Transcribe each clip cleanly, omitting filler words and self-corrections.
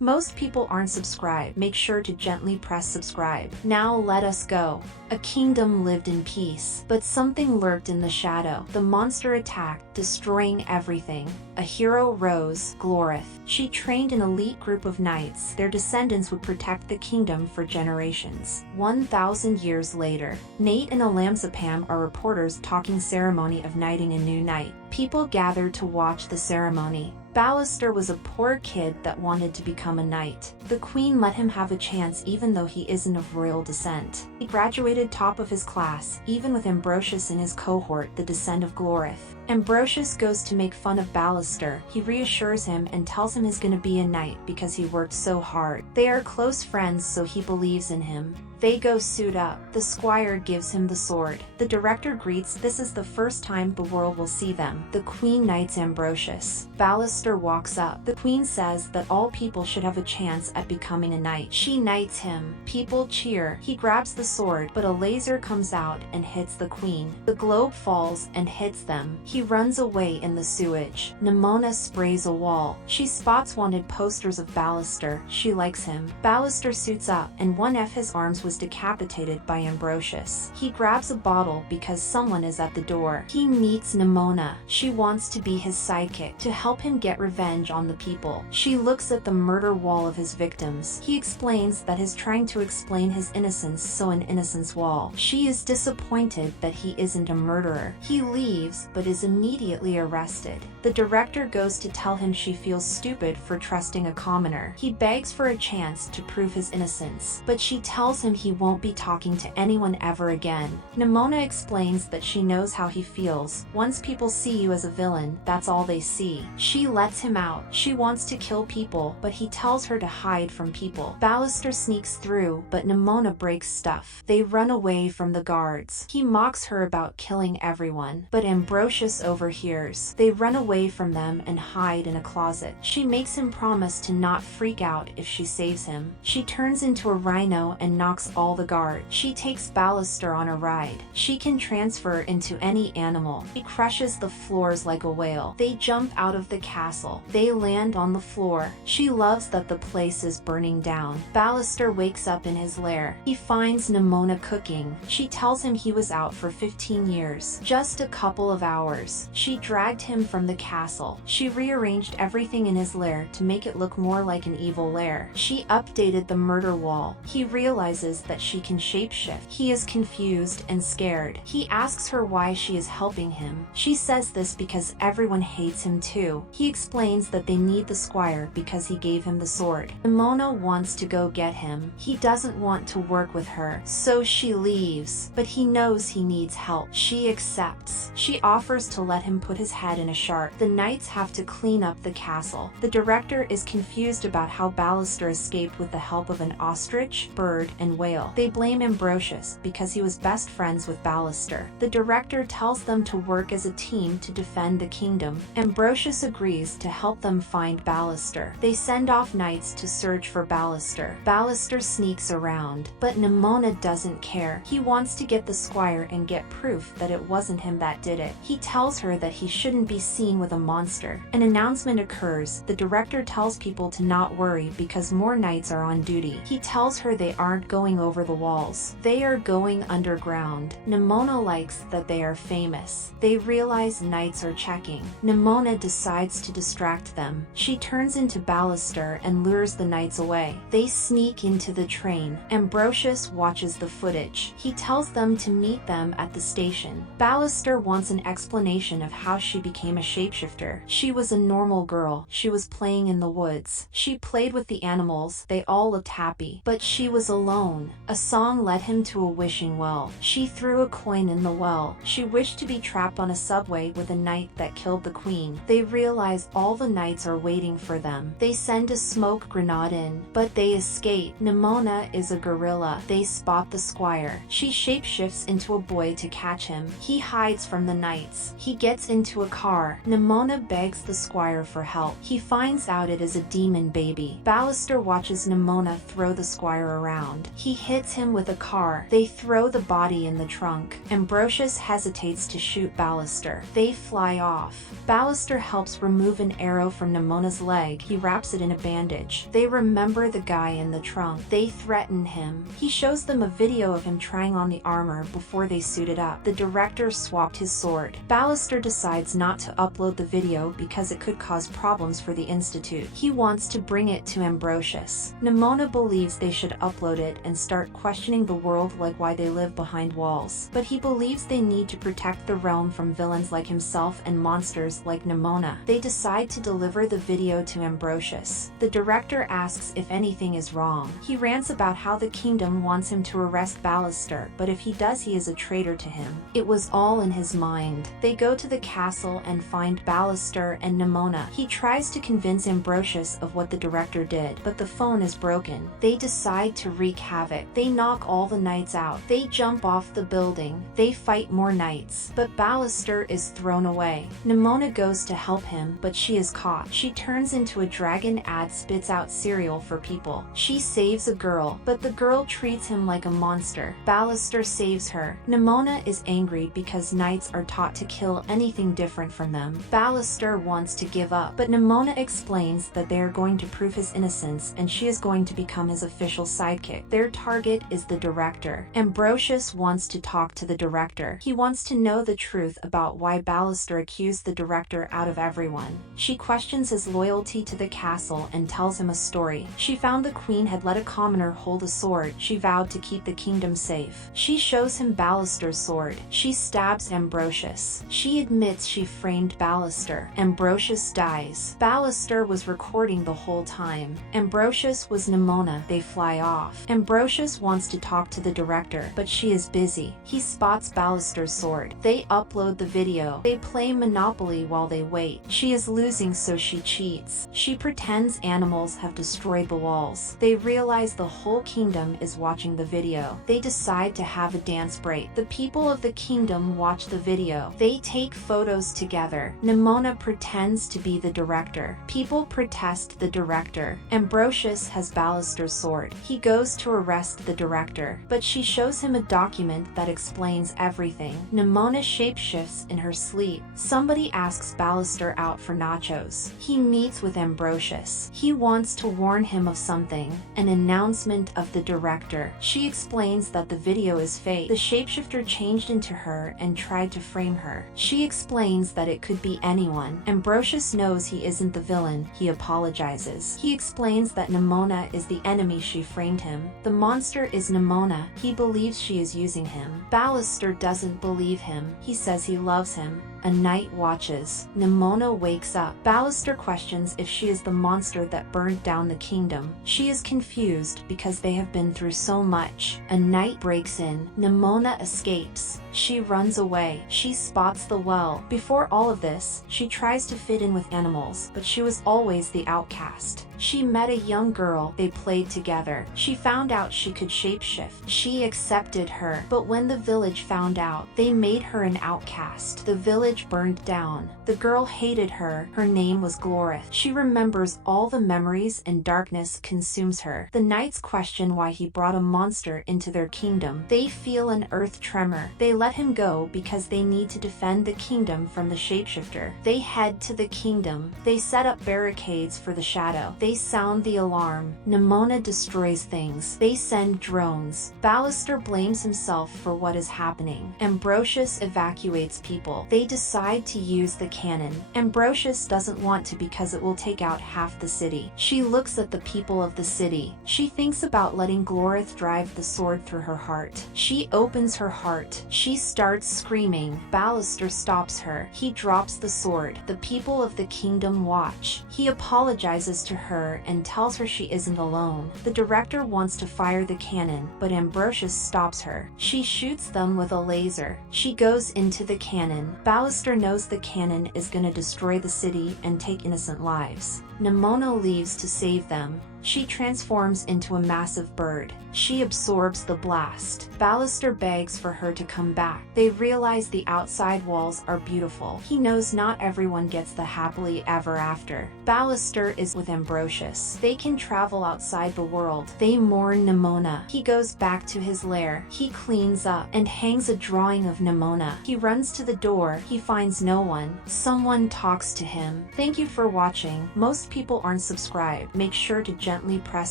Most people aren't subscribed. Make sure to gently press subscribe. Now let us go. A kingdom lived in peace, but something lurked in the shadow. The monster attacked, destroying everything. A hero rose, Glorith. She trained an elite group of knights. Their descendants would protect the kingdom for generations. 1,000 years later, Nate and Alamsapam are reporters talking ceremony of knighting a new knight. People gathered to watch the ceremony. Ballister was a poor kid that wanted to become a knight. The queen let him have a chance even though he isn't of royal descent. He graduated top of his class, even with Ambrosius in his cohort, the descent of Glorith. Ambrosius goes to make fun of Ballister. He reassures him and tells him he's gonna be a knight because he worked so hard. They are close friends, so he believes in him. They go suit up. The squire gives him the sword. The director greets. This is the first time the world will see them. The queen knights Ambrosius. Ballister walks up. The queen says that all people should have a chance at becoming a knight. She knights him. People cheer. He grabs the sword, but a laser comes out and hits the queen. The globe falls and hits them. He runs away in the sewage. NIMONA sprays a wall. She spots wanted posters of Ballister. She likes him. Ballister suits up, and one of his arms was decapitated by Ambrosius. He grabs a bottle because someone is at the door. He meets NIMONA. She wants to be his sidekick to help him get revenge on the people. She looks at the murder wall of his victims. He explains that he's trying to explain his innocence, so an innocence wall. She is disappointed that he isn't a murderer. He leaves, but is immediately arrested. The director goes to tell him she feels stupid for trusting a commoner. He begs for a chance to prove his innocence, but she tells him he won't be talking to anyone ever again. NIMONA explains that she knows how he feels. Once people see you as a villain, that's all they see. She lets him out. She wants to kill people, but he tells her to hide from people. Ballister sneaks through, but NIMONA breaks stuff. They run away from the guards. He mocks her about killing everyone, but Ambrosius overhears. They run away from them and hide in a closet. She makes him promise to not freak out if she saves him. She turns into a rhino and knocks all the guards. She takes Ballister on a ride. She can transfer into any animal. He crushes the floors like a whale. They jump out of the castle. They land on the floor. She loves that the place is burning down. Ballister wakes up in his lair. He finds NIMONA cooking. She tells him he was out for 15 years. Just a couple of hours. She dragged him from the castle. She rearranged everything in his lair to make it look more like an evil lair. She updated the murder wall. He realizes that she can shapeshift. He is confused and scared. He asks her why she is helping him. She says this because everyone hates him too. He explains that they need the squire because he gave him the sword. NIMONA wants to go get him. He doesn't want to work with her, so she leaves. But he knows he needs help. She accepts. She offers to let him put his head in a shark. The knights have to clean up the castle. The director is confused about how Ballister escaped with the help of an ostrich, bird, and whale. They blame Ambrosius because he was best friends with Ballister. The director tells them to work as a team to defend the kingdom. Ambrosius agrees to help them find Ballister. They send off knights to search for Ballister. Ballister sneaks around, but NIMONA doesn't care. He wants to get the squire and get proof that it wasn't him that did it. He tells her that he shouldn't be seen with a monster. An announcement occurs. The director tells people to not worry because more knights are on duty. He tells her they aren't going over the walls. They are going underground. NIMONA likes that they are famous. They realize knights are checking. NIMONA decides to distract them. She turns into Ballister and lures the knights away. They sneak into the train. Ambrosius watches the footage. He tells them to meet them at the station. Ballister wants an explanation of how she became a shapeshifter. She was a normal girl. She was playing in the woods. She played with the animals. They all looked happy. But she was alone. A song led him to a wishing well. She threw a coin in the well. She wished to be trapped on a subway with a knight that killed the queen. They realize all the knights are waiting for them. They send a smoke grenade in, but they escape. NIMONA is a gorilla. They spot the squire. She shapeshifts into a boy to catch him. He hides from the knights. He gets into a car. NIMONA begs the squire for help. He finds out it is a demon baby. Ballister watches NIMONA throw the squire around. He He hits him with a car. They throw the body in the trunk. Ambrosius hesitates to shoot Ballister. They fly off. Ballister helps remove an arrow from Nimona's leg. He wraps it in a bandage. They remember the guy in the trunk. They threaten him. He shows them a video of him trying on the armor before they suited up. The director swapped his sword. Ballister decides not to upload the video because it could cause problems for the Institute. He wants to bring it to Ambrosius. Nimona believes they should upload it and start questioning the world, like why they live behind walls. But he believes they need to protect the realm from villains like himself and monsters like Nimona. They decide to deliver the video to Ambrosius. The director asks if anything is wrong. He rants about how the kingdom wants him to arrest Ballister, but if he does, he is a traitor to him. It was all in his mind. They go to the castle and find Ballister and Nimona. He tries to convince Ambrosius of what the director did, but the phone is broken. They decide to wreak havoc. They knock all the knights out. They jump off the building. They fight more knights, but Ballister is thrown away. Nimona goes to help him, but she is caught. She turns into a dragon and spits out cereal for people. She saves a girl, but the girl treats him like a monster. Ballister saves her. Nimona is angry because knights are taught to kill anything different from them. Ballister wants to give up, but Nimona explains that they are going to prove his innocence and she is going to become his official sidekick. Their target is the director. Ambrosius wants to talk to the director. He wants to know the truth about why Ballister accused the director out of everyone. She questions his loyalty to the castle and tells him a story. She found the queen had let a commoner hold a sword. She vowed to keep the kingdom safe. She shows him Ballister's sword. She stabs Ambrosius. She admits she framed Ballister. Ambrosius dies. Ballister was recording the whole time. Ambrosius was Nimona. They fly off. Ambrosius wants to talk to the director, but she is busy. He spots Ballister's sword. They upload the video. They play Monopoly while they wait. She is losing, so she cheats. She pretends animals have destroyed the walls. They realize the whole kingdom is watching the video. They decide to have a dance break. The people of the kingdom watch the video. They take photos together. Nimona pretends to be the director. People protest the director. Ambrosius has Ballister's sword. He goes to arrest the director, but she shows him a document that explains everything. Nimona shapeshifts in her sleep. Somebody asks Ballister out for nachos. He meets with Ambrosius. He wants to warn him of something, an announcement of the director. She explains that the video is fake. The shapeshifter changed into her and tried to frame her. She explains that it could be anyone. Ambrosius knows he isn't the villain. He apologizes. He explains that Nimona is the enemy she framed him. The monster is Nimona. He believes she is using him. Ballister doesn't believe him. He says he loves him. A night watches. Nimona wakes up. Ballister questions if she is the monster that burned down the kingdom. She is confused because they have been through so much. A night breaks in. Nimona escapes. She runs away. She spots the well. Before all of this, she tries to fit in with animals, but she was always the outcast. She met a young girl. They played together. She found out she could shapeshift. She accepted her, but when the village found out, they made her an outcast. The village burned down. The girl hated her. Her name was Glorith. She remembers all the memories and darkness consumes her. The knights question why he brought a monster into their kingdom. They feel an earth tremor. They let him go because they need to defend the kingdom from the shapeshifter. They head to the kingdom. They set up barricades for the shadow. They sound the alarm. Nimona destroys things. They send drones. Ballister blames himself for what is happening. Ambrosius evacuates people. They decide to use the cannon. Ambrosius doesn't want to because it will take out half the city. She looks at the people of the city. She thinks about letting Glorith drive the sword through her heart. She opens her heart. She starts screaming. Ballister stops her. He drops the sword. The people of the kingdom watch. He apologizes to her and tells her she isn't alone. The director wants to fire the cannon, but Ambrosius stops her. She shoots them with a laser. She goes into the cannon. Ballister knows the cannon is going to destroy the city and take innocent lives. Nimona leaves to save them. She transforms into a massive bird. She absorbs the blast. Ballister begs for her to come back. They realize the outside walls are beautiful. He knows not everyone gets the happily ever after. Ballister is with Ambrosius. They can travel outside the world. They mourn Nimona. He goes back to his lair. He cleans up and hangs a drawing of Nimona. He runs to the door. He finds no one. Someone talks to him. Thank you for watching. Most people aren't subscribed. Make sure to gently press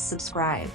subscribe.